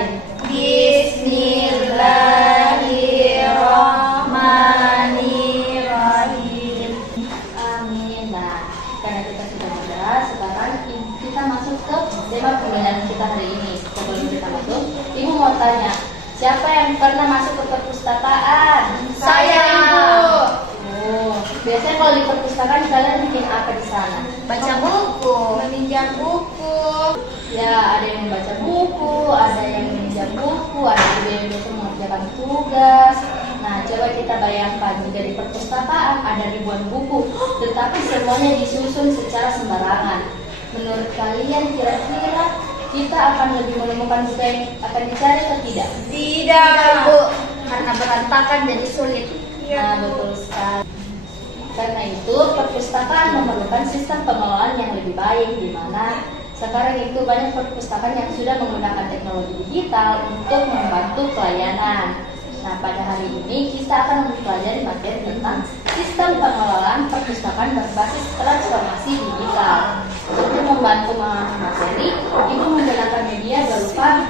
mulai. Bismillahirrahmanirrahim. Amin. Nah, karena kita sudah membahas, sekarang kita masuk ke tema pembelajaran kita hari ini. Sebelum kita masuk, Ibu mau tanya, siapa yang pernah masuk ke perpustakaan? Saya, Ibu. Oh, biasanya kalau di perpustakaan kalian bikin apa di sana? Baca buku, meminjam buku. Ya, ada yang membaca buku, ada yang meminjam buku, ada juga yang biasa mengerjakan tugas. Nah, coba kita bayangkan jika di perpustakaan ada ribuan buku, tetapi semuanya disusun secara sembarangan. Menurut kalian kira-kira kita akan lebih menemukan buku yang akan dicari atau tidak? Tidak, Bu. Karena berantakan jadi sulit. Nah, betul sekali. Karena itu, perpustakaan memerlukan sistem pengelolaan yang lebih baik, di mana sekarang itu banyak perpustakaan yang sudah menggunakan teknologi digital untuk membantu pelayanan. Nah, pada hari ini kita akan mempelajari materi tentang sistem pengelolaan perpustakaan berbasis transformasi digital. Untuk membantu memahami materi, Ibu menggunakan media berupa.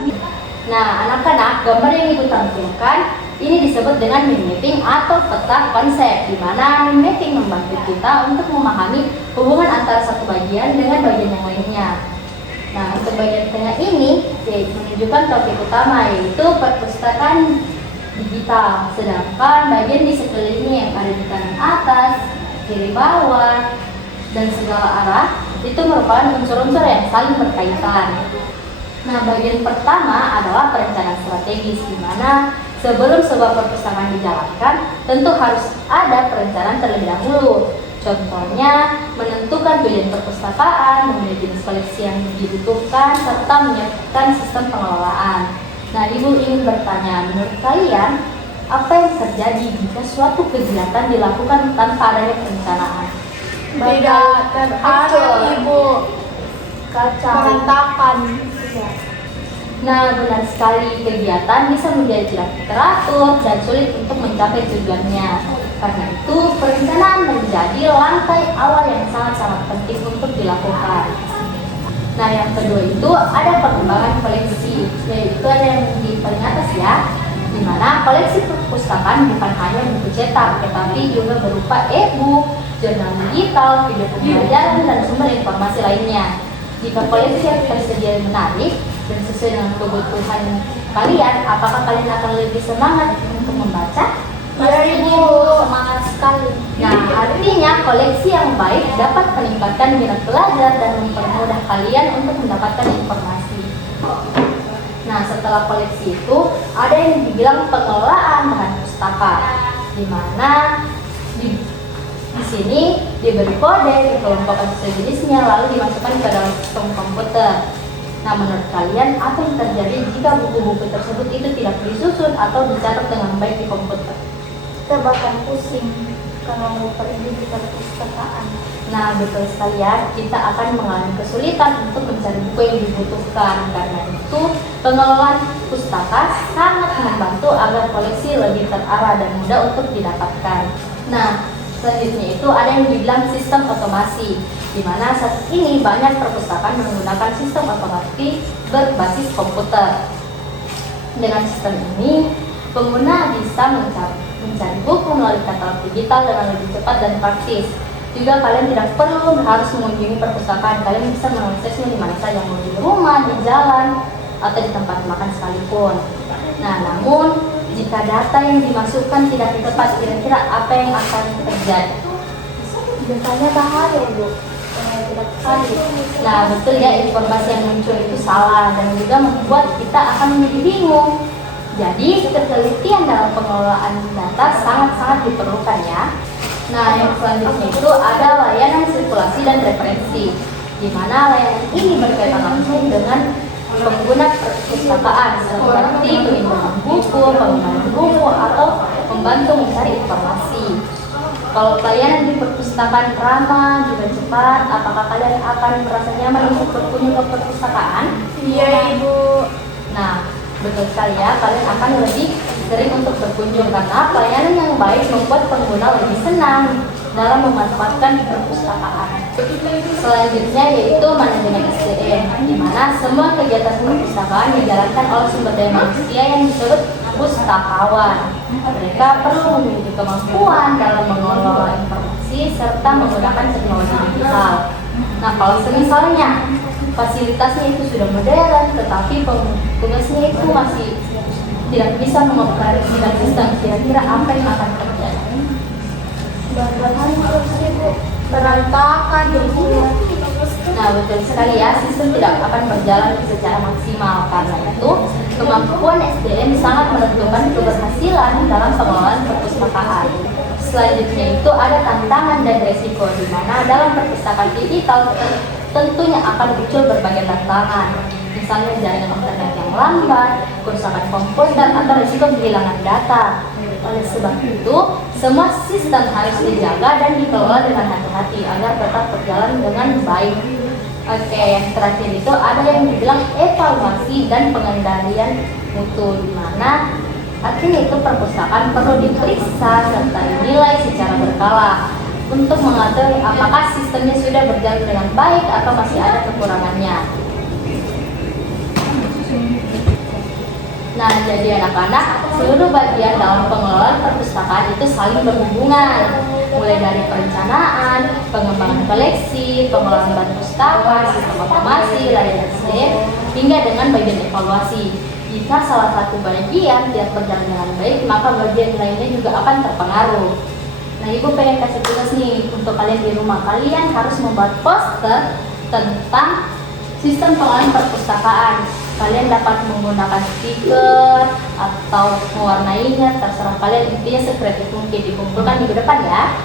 Nah, anak-anak, gambar yang Ibu tampilkan ini disebut dengan mind mapping atau peta konsep, di mana mind mapping membantu kita untuk memahami hubungan antara satu bagian dengan bagian yang lainnya. Nah, untuk bagian tengah ini menunjukkan topik utama, yaitu perpustakaan digital. Sedangkan bagian di sekelilingnya yang ada di kanan atas, kiri bawah, dan segala arah itu merupakan unsur-unsur yang saling berkaitan. Nah, bagian pertama adalah perencanaan strategis, di mana sebelum sebuah perpustakaan dijalankan, tentu harus ada perencanaan terlebih dahulu. Contohnya, menentukan tujuan perpustakaan, memilih jenis koleksi yang dibutuhkan, serta menyiapkan sistem pengelolaan. Nah, Ibu ingin bertanya, menurut kalian, apa yang terjadi jika suatu kegiatan dilakukan tanpa adanya perencanaan? Tidak ada, Ibu. Kacau. Berantakan. Nah, benar sekali, kegiatan bisa menjadi tidak teratur dan sulit untuk mencapai tujuannya. Karena itu, perencanaan menjadi lantai awal yang sangat-sangat penting untuk dilakukan. Nah, yang kedua itu ada pengembangan koleksi, yaitu ada yang di paling atas ya, di mana koleksi perpustakaan bukan hanya buku cetak, tetapi juga berupa e-book, jurnal digital, video pembelajaran, dan sumber informasi lainnya. Jika koleksi yang tersedia menarik dan sesuai dengan kebutuhan kalian, apakah kalian akan lebih semangat untuk membaca? Ya, Ibu. Semangat sekali. Nah, artinya koleksi yang baik dapat meningkatkan minat belajar dan mempermudah kalian untuk mendapatkan informasi. Nah, setelah koleksi itu ada yang dibilang pengelolaan bahan pustaka, di mana di sini diberi kode, dikelompokkan sesuai jenisnya, lalu dimasukkan ke dalam sistem komputer. Nah, menurut kalian apa yang terjadi jika buku-buku tersebut itu tidak disusun atau dicatat dengan baik di komputer? Kita bahkan pusing kalau mau pergi di perpustakaan. Nah, betul sekali ya, kita akan mengalami kesulitan untuk mencari buku yang dibutuhkan. Karena itu, pengelolaan pustaka sangat membantu agar koleksi lebih terarah dan mudah untuk didapatkan. Nah, selanjutnya itu ada yang dibilang sistem otomasi, di mana saat ini banyak perpustakaan menggunakan sistem otomatis berbasis komputer. Dengan sistem ini, pengguna bisa mencari buku melalui katalog digital dengan lebih cepat dan praktis. Juga kalian tidak perlu harus mengunjungi perpustakaan, kalian bisa mengaksesnya di mana saja, mau di rumah, di jalan, atau di tempat makan sekalipun. Nah, namun jika data yang dimasukkan tidak tepat, kira-kira apa yang akan terjadi? Biasanya bahaya, Bu. Tidak sekali. Nah, betul ya, informasi yang muncul itu salah dan juga membuat kita akan menjadi bingung. Jadi, ketelitian dalam pengelolaan data sangat-sangat diperlukan ya. Nah, yang selanjutnya itu ada layanan sirkulasi dan referensi, di mana layanan ini berkaitan langsung dengan pengguna perpustakaan seperti peminjaman buku, pengembangan buku, atau membantu mencari informasi. Kalau pelayanan di perpustakaan ramah juga cepat, apakah kalian akan merasa nyaman untuk berkunjung ke perpustakaan? Iya, Ibu. Nah, betul sekali ya, kalian akan lebih sering untuk berkunjung karena pelayanan yang baik membuat pengguna lebih senang dalam memanfaatkan perpustakaan. Selanjutnya yaitu manajemen SDM, di mana semua kegiatan perpustakaan dijalankan oleh sumber daya manusia yang disebut pustakawan. Mereka perlu memiliki kemampuan dalam mengelola informasi serta menggunakan teknologi digital. Nah, kalau misalnya fasilitasnya itu sudah modern, tetapi tugasnya itu masih tidak bisa mengoperasi sistem, kira-kira apa yang akan terjadi? Bahan kursi Bu, berantakan Bu. Nah, betul sekali ya, sistem tidak akan berjalan secara maksimal. Karena itu, kemampuan SDM sangat menentukan keberhasilan dalam pengelolaan perpustakaan. Selanjutnya itu ada tantangan dan resiko, di mana dalam perpustakaan digital tentunya akan muncul berbagai tantangan. Misalnya jaringan internet yang lambat, kerusakan komputer, atau risiko kehilangan data. Oleh sebab itu, semua sistem harus dijaga dan dikelola dengan hati-hati agar tetap berjalan dengan baik. Oke, yang terakhir itu ada yang dibilang evaluasi dan pengendalian mutu, di mana artinya itu perpustakaan perlu diperiksa serta dinilai secara berkala untuk mengatur apakah sistemnya sudah berjalan dengan baik atau masih ada kekurangannya. Nah, jadi anak-anak, seluruh bagian dalam pengelolaan perpustakaan itu saling berhubungan, mulai dari perencanaan, pengembangan koleksi, pengelolaan bahan pustaka, sistem otomasi, layanan SDM, hingga dengan bagian evaluasi. Jika salah satu bagian tidak berjalan dengan baik, maka bagian lainnya juga akan terpengaruh. Nah, Ibu pengen kasih tugas nih untuk kalian di rumah. Kalian harus membuat poster tentang sistem pengelolaan perpustakaan. Kalian dapat menggunakan stiker atau mewarnainya, terserah kalian, intinya sekreatif mungkin. Dikumpulkan minggu depan ya.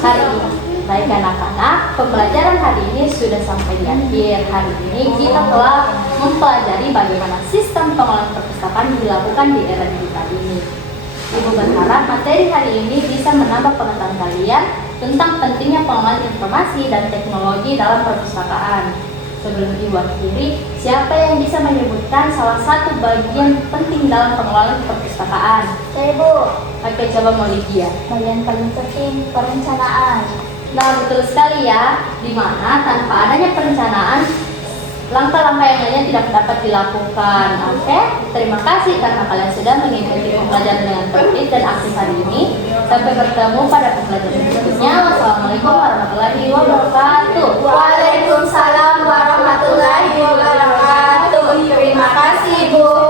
Hari ini, baik anak-anak, pembelajaran hari ini sudah sampai di akhir. Hari ini kita telah mempelajari bagaimana sistem pengelolaan perpustakaan dilakukan di era digital ini. Ibu berharap materi hari ini bisa menambah pengetahuan kalian tentang pentingnya pengelolaan informasi dan teknologi dalam perpustakaan. Sebelum Ibu akhiri, siapa yang bisa menyebutkan salah satu bagian penting dalam pengelolaan perpustakaan? Saya Bu, Oke, coba mau Lydia. bagian paling penting perencanaan. Nah, betul sekali ya, di mana tanpa adanya perencanaan, langkah-langkah yang lainnya tidak dapat dilakukan. Oke, terima kasih karena kalian sudah mengikuti pembelajaran dengan tertib dan aktif hari ini. Sampai bertemu pada pembelajaran berikutnya. Wassalamualaikum warahmatullahi wabarakatuh. Waalaikumsalam warahmatullahi wabarakatuh. Terima kasih Bu.